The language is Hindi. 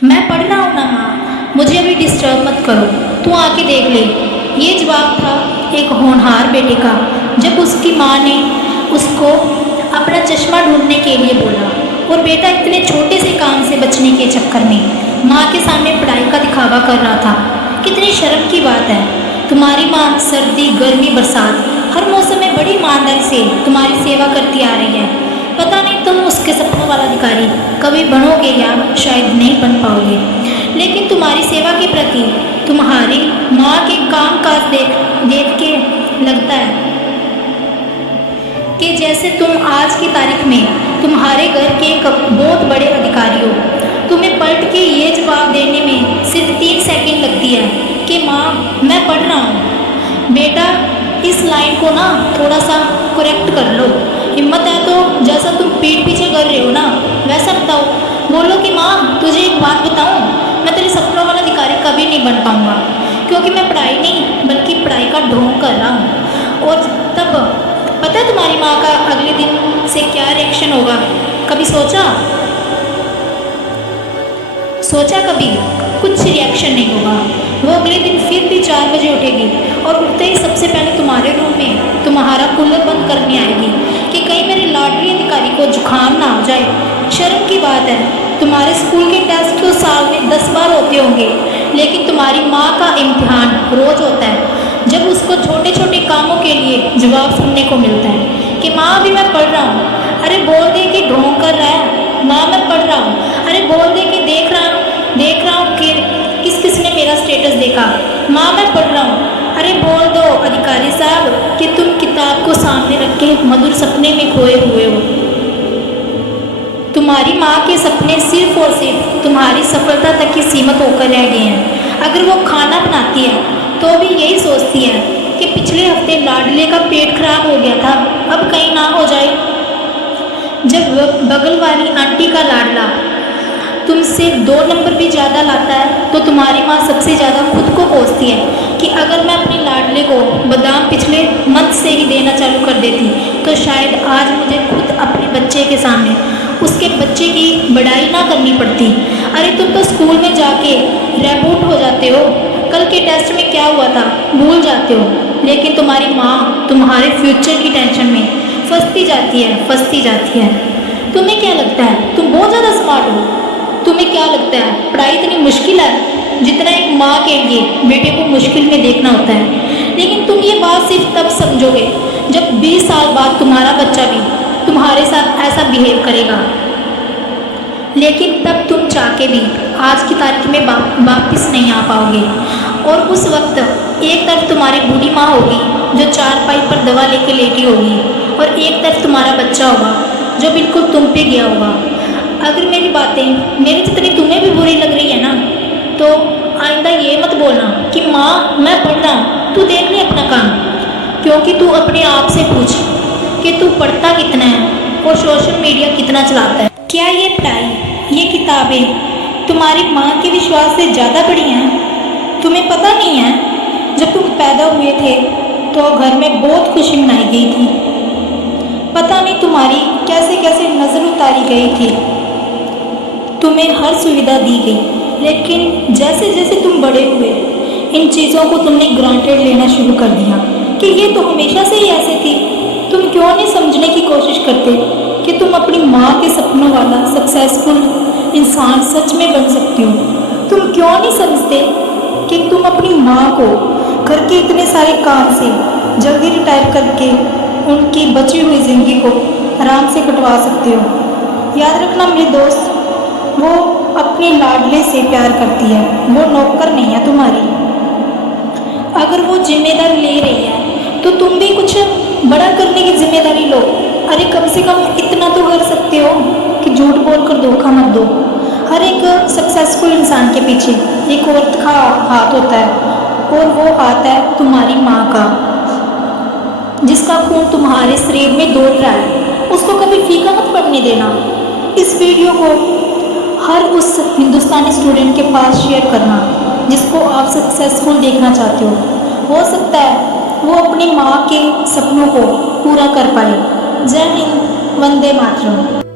मैं पढ़ रहा हूँ ना माँ, मुझे अभी डिस्टर्ब मत करो, तू आके देख ले। ये जवाब था एक होनहार बेटे का जब उसकी माँ ने उसको अपना चश्मा ढूंढने के लिए बोला और बेटा इतने छोटे से काम से बचने के चक्कर में माँ के सामने पढ़ाई का दिखावा कर रहा था। कितनी शर्म की बात है। तुम्हारी माँ सर्दी गर्मी बरसात हर मौसम में बड़ी ईमानदारी से तुम्हारी सेवा करती आ रही है। पता नहीं तुम उसके सपनों वाला अधिकारी कभी बनोगे या शायद नहीं बन पाओगे, लेकिन तुम्हारी सेवा के प्रति तुम्हारी माँ के काम काज देख देख के लगता है कि जैसे तुम आज की तारीख में तुम्हारे घर के एक बहुत बड़े अधिकारी हो। तुम्हें पलट के ये जवाब देने में सिर्फ 3 सेकंड लगती है कि माँ मैं पढ़ रहा हूँ। बेटा इस लाइन को ना थोड़ा सा करेक्ट कर लो। हिम्मत है तो जैसा तुम पीठ पीछे कर रहे हो ना वैसा बताओ। बोलो कि माँ तुझे एक बात बताऊँ, मैं तेरे सपनों वाला अधिकारी कभी नहीं बन पाऊँगा, क्योंकि मैं पढ़ाई नहीं बल्कि पढ़ाई का ढोंग कर रहा हूँ। और तब पता है तुम्हारी माँ का अगले दिन से क्या रिएक्शन होगा? कभी सोचा कभी? कुछ रिएक्शन नहीं होगा। वो अगले दिन फिर भी 4 बजे उठेगी और उठते ही सबसे पहले तुम्हारे रूम में तुम्हारा कूलर बंद करने आएगी कि कहीं मेरे लाडली अधिकारी को जुकाम ना हो जाए। शर्म की बात है, तुम्हारे स्कूल के टेस्ट तो साल में 10 बार होते होंगे, लेकिन तुम्हारी माँ का इम्तिहान रोज़ होता है जब उसको छोटे छोटे कामों के लिए जवाब सुनने को मिलता है कि माँ अभी मैं पढ़ रहा हूँ। अरे बोल दे कि ढोंग कर रहा है। माँ मैं पढ़ रहा हूँ। अरे बोल दे कि देख रहा हूँ कि किस ने मेरा स्टेटस देखा। माँ मैं पढ़ रहा हूँ। अरे बोल दो अधिकारी साहब कि तुम किताब को सामने रख के मधुर सपने में खोए हुए हो। तुम्हारी माँ के सपने सिर्फ और सिर्फ तुम्हारी सफलता तक ही सीमित होकर रह गए हैं। अगर वो खाना बनाती है तो भी यही सोचती है कि पिछले हफ्ते लाडले का पेट खराब हो गया था, अब कहीं ना हो जाए। जब बगल वाली आंटी का लाडला तुमसे 2 नंबर भी ज़्यादा लाता है तो तुम्हारी माँ सबसे ज़्यादा खुद को कोसती है कि अगर मैं अपने लाडले को बादाम पिछले मंथ से ही देना चालू कर देती तो शायद आज मुझे खुद अपने बच्चे के सामने उसके बच्चे की बड़ाई ना करनी पड़ती। अरे तुम तो स्कूल में जाके रेबूट हो जाते हो, कल के टेस्ट में क्या हुआ था भूल जाते हो, लेकिन तुम्हारी माँ तुम्हारे फ्यूचर की टेंशन में फंसती जाती है। तुम्हें क्या लगता है तुम बहुत ज़्यादा स्मार्ट हो? तुम्हें क्या लगता है पढ़ाई इतनी मुश्किल है जितना एक माँ के लिए बेटे को मुश्किल में देखना होता है? लेकिन तुम ये बात सिर्फ तब समझोगे जब 20 साल बाद तुम्हारा बच्चा भी तुम्हारे साथ ऐसा बिहेव करेगा। लेकिन तब तुम चाह के भी आज की तारीख में वापस नहीं आ पाओगे। और उस वक्त एक तरफ तुम्हारी बूढ़ी माँ होगी जो चारपाई पर दवा लेके लेटी होगी और एक तरफ तुम्हारा बच्चा होगा जो बिल्कुल तुम पे गया होगा। अगर मेरी बातें मेरी जितनी तुम्हें भी बुरी लग रही है ना तो आइंदा ये मत बोलना कि माँ मैं पढ़ रहा हूँ, तू देख ले अपना काम। क्योंकि तू अपने आप से पूछ कि तू पढ़ता कितना है और सोशल मीडिया कितना चलाता है। क्या ये पढ़ाई, ये किताबें तुम्हारी माँ के विश्वास से ज़्यादा बड़ी हैं? तुम्हें पता नहीं है जब तुम पैदा हुए थे तो घर में बहुत खुशी मनाई गई थी। पता नहीं तुम्हारी कैसे कैसे नज़र उतारी गई थी, तुम्हें हर सुविधा दी गई, लेकिन जैसे जैसे तुम बड़े हुए इन चीज़ों को तुमने ग्रांटेड लेना शुरू कर दिया कि ये तो हमेशा से ही ऐसे थी। तुम क्यों नहीं समझने की कोशिश करते कि तुम अपनी माँ के सपनों वाला सक्सेसफुल इंसान सच में बन सकती हो? तुम क्यों नहीं समझते कि तुम अपनी माँ को घर के इतने सारे काम से जल्दी रिटायर करके उनकी बची हुई ज़िंदगी को आराम से कटवा सकते हो? याद रखना मेरे दोस्त, वो अपने लाडले से प्यार करती है, वो नौकर नहीं है तुम्हारी। अगर वो जिम्मेदारी ले रही है तो तुम भी कुछ बड़ा करने की जिम्मेदारी लो। अरे कम से कम इतना तो कर सकते हो कि झूठ बोलकर धोखा मत दो। हर एक सक्सेसफुल इंसान के पीछे एक औरत का हाथ होता है और वो हाथ है तुम्हारी माँ का, जिसका खून तुम्हारे शरीर में दौड़ रहा है। उसको कभी फीका मत पड़ने देना। इस वीडियो को हर उस हिंदुस्तानी स्टूडेंट के पास शेयर करना जिसको आप सक्सेसफुल देखना चाहते हो सकता है वो अपनी माँ के सपनों को पूरा कर पाए। जय हिंद, वंदे मातरम।